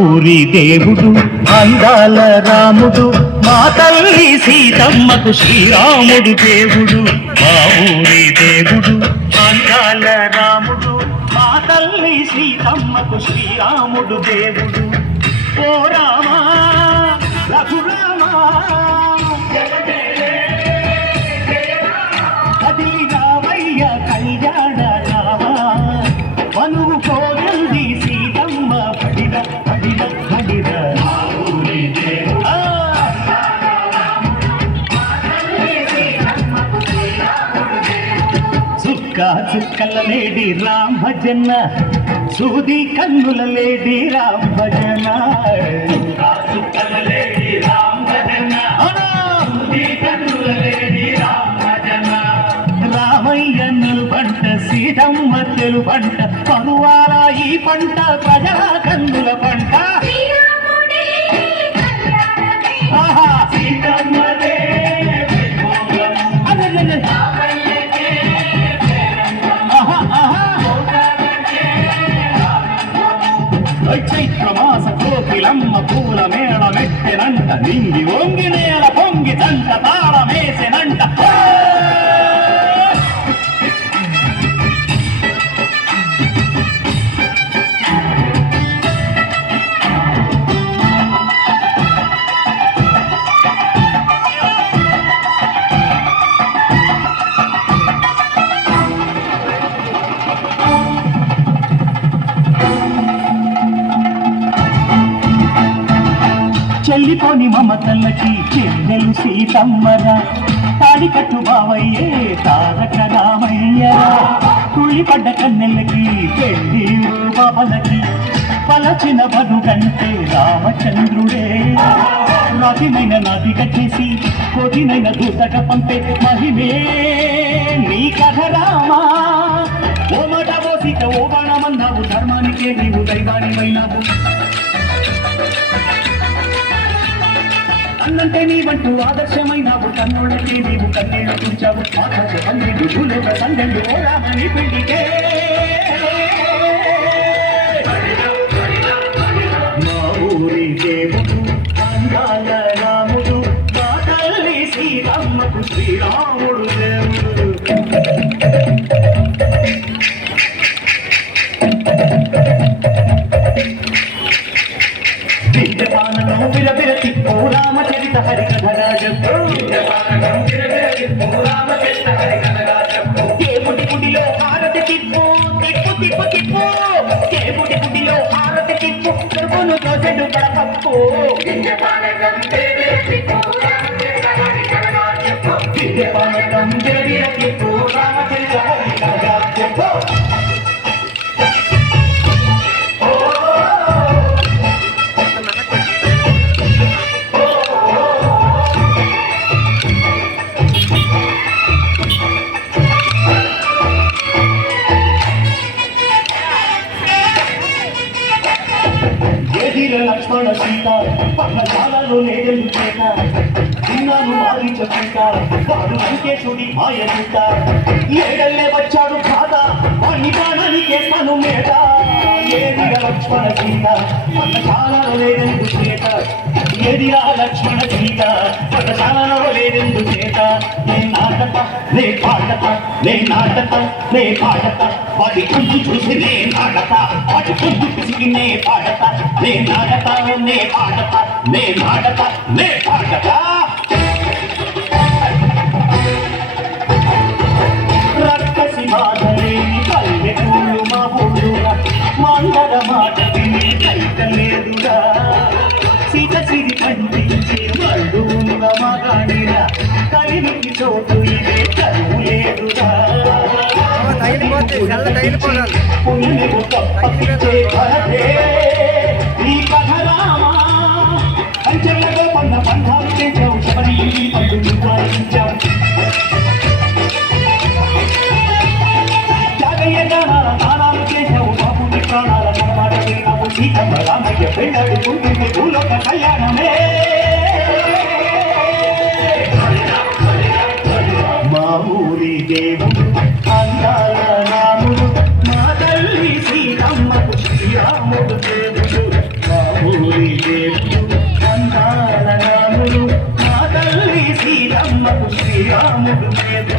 ఊరి దేవుడు అందాల రాముడు మా తల్లి సీతమ్మకు శ్రీరాముడు దేవుడు మా ఊరి దేవుడు అందాల రాముడు మా తల్లి సీతమ్మకు శ్రీరాముడు దేవుడు ఓ రామా రఘురామా అది రామయ్య కళ్యాణ రామా మనువు కోరింది సీతమ్మ పడిద పడిద పడిద చుక్క చుక్కల లేడి రామ్ భజన సూది కన్నుల లేడి రామ్ భజన చుక్కల లేడి రామ్ భజన సూది కన్నుల లేడి రామ్ భజన రామయ్యను పంట సీతమ్మ తెలు పంట పరువాల ఈ పంట ప్రజల కన్నుల పంట సీతమ్మదే చైత్రమాస కోకిలమ్మ పూల మేళ మెట్టెనంట నింగి వంగి నేల పొంగి తంట తాళమేసెనంట చెల్లిపోని మమతల్లకి చెల్లెలు సీతమ్మరా తాడి కట్టు బావయ్యే తారక రామయ్యరా తుళ్ళిపడ్డ కన్నెల్లకి పెళ్లి బాబలకి పలచిన బదుగంటే రామచంద్రుడే రాతినైన నది కట్టేసి కొదినైన దూతక పంపే మహిమే నీ కథ రామా ఓ మాట ఓ సీత ఓ బాణమన్నావు ధర్మానికే నీవు దైవానివైనావు అన్నంటే నీవంటూ ఆదర్శమైనావు కన్నుళ్ళకి నీవు కన్నీళ్లు చూచావు ఆకాశ పన్నెండు భూలోక సందెండు ఓ రామని పెళ్లికే మా ఊరి దేవుడు అందాల రాముడు మా తల్లి సీతమ్మకు శ్రీరాముడు దేవుడు విద్యపానను విరవిరతి ఓ రామచరిత హరికథగా చెప్పు దేవుడి గుడిలో హారతి తిప్పు తిప్పు తిప్పు తిప్పు దేవుడి గుడిలో హారతి తిప్పు చెరుకును దోసెడు పడపప్పు విద్యపానకం విరవిరతి ఓ రామచరిత హరికథగా చెప్పు లక్ష్మణ సీత పర్ణశాలలో నేడెల్లు చేత చిన్నాను మారి చెప్పుట వాడు లంకేశుడి మాయ చూట ఏడల్లే వచ్చాడు ఖాత వాణ్ణి ప్రాణానికేస్తాను మేట ఏదిరా లక్ష్మణ సీత పర్ణశాలలో నేడెల్లు చేత ఏదిరా లక్ష్మణ సీత పర్ణశాలలో నేడెల్లు చేత నే నాటక నే పాటక నే నాటక నే పాటక వాటి కొంచెం చూసి నే నాటక వాటి కొంచెం పిసికి నే పాడక నే నాటక నే పాటక నే నాటక నే పాటక రక్కసి బాధలేని పల్లెటూళ్ళు మా ఊళ్ళురా మాందర మాట విని కైకలేదురా సీత సిరి పండించే వాళ్ళు మగాడిరా కలిమికి చోటు ఇదే కరువు లేదురా పుణ్యము తప్పకిచ్చే భరతే ఈ కథ రామా అంచెలలో కొన్న బంధాలు చేశావు శబరి పండు నిర్వహించావు జాగయ్య గానాల తానాలు చేశావు బాబుని ప్రాణాల నడమాట విన్నావు సీతమ్మ రామయ్య పెళ్ళాడు కుంటుంది భూలోక కళ్యాణమే మా ఊరి దేవుడు అందాల రాముడు మా తల్లి సీతమ్మకు శ్రీరాముడు దేవుడు మా సీతమ్మకు శ్రీరాముడు మేలు